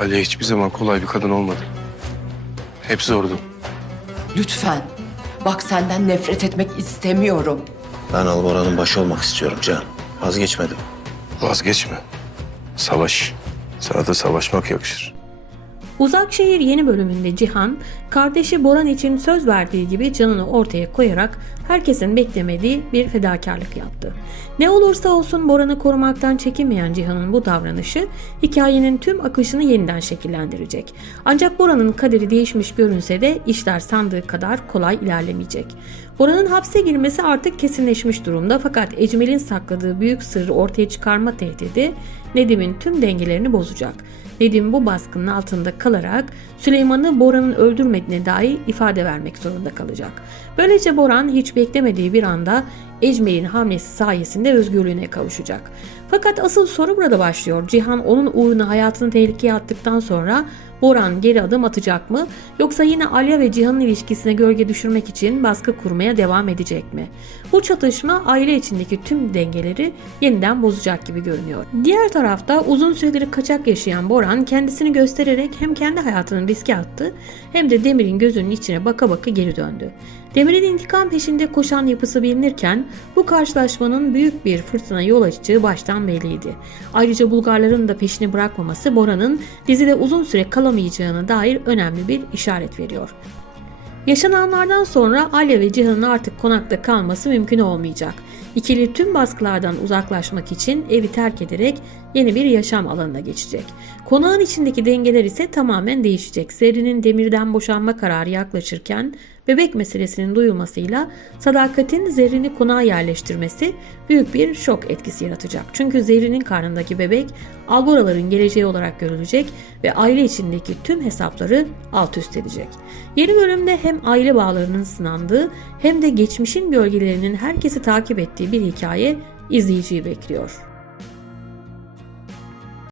Aliye hiçbir zaman kolay bir kadın olmadı. Hep zordu. Lütfen. Bak senden nefret etmek istemiyorum. Ben Albora'nın başı olmak istiyorum Can. Vazgeçmedim. Vazgeçme. Savaş. Sana da savaşmak yakışır. Uzak Şehir yeni bölümünde Cihan, kardeşi Boran için söz verdiği gibi canını ortaya koyarak herkesin beklemediği bir fedakarlık yaptı. Ne olursa olsun Boran'ı korumaktan çekinmeyen Cihan'ın bu davranışı hikayenin tüm akışını yeniden şekillendirecek. Ancak Boran'ın kaderi değişmiş görünse de işler sandığı kadar kolay ilerlemeyecek. Boran'ın hapse girmesi artık kesinleşmiş durumda fakat Ecmel'in sakladığı büyük sırrı ortaya çıkarma tehdidi Nedim'in tüm dengelerini bozacak. Nedim bu baskının altında kalarak Süleyman'ı Boran'ın öldürmediğine dair ifade vermek zorunda kalacak. Böylece Boran hiç beklemediği bir anda Ecmel'in hamlesi sayesinde özgürlüğüne kavuşacak. Fakat asıl soru burada başlıyor. Cihan onun uğruna hayatını tehlikeye attıktan sonra Boran geri adım atacak mı? Yoksa yine Alya ve Cihan'ın ilişkisine gölge düşürmek için baskı kurmaya devam edecek mi? Bu çatışma aile içindeki tüm dengeleri yeniden bozacak gibi görünüyor. Diğer tarafta uzun süredir kaçak yaşayan Boran kendisini göstererek hem kendi hayatını riske attı hem de Demir'in gözünün içine baka baka geri döndü. Demir'in intikam peşinde koşan yapısı bilinirken bu karşılaşmanın büyük bir fırtına yol açacağı baştan belliydi. Ayrıca Bulgarların da peşini bırakmaması Bora'nın dizide uzun süre kalamayacağına dair önemli bir işaret veriyor. Yaşananlardan sonra Alya ve Cihan'ın artık konakta kalması mümkün olmayacak. İkili tüm baskılardan uzaklaşmak için evi terk ederek yeni bir yaşam alanına geçecek. Konağın içindeki dengeler ise tamamen değişecek. Zerrin'in demirden boşanma kararı yaklaşırken bebek meselesinin duyulmasıyla Sadakat'in Zerrin'i konağa yerleştirmesi büyük bir şok etkisi yaratacak. Çünkü Zerrin'in karnındaki bebek Alboraların geleceği olarak görülecek ve aile içindeki tüm hesapları alt üst edecek. Yeni bölümde hem aile bağlarının sınandığı hem de geçmişin gölgelerinin herkesi takip ettiği bir hikaye izleyiciyi bekliyor.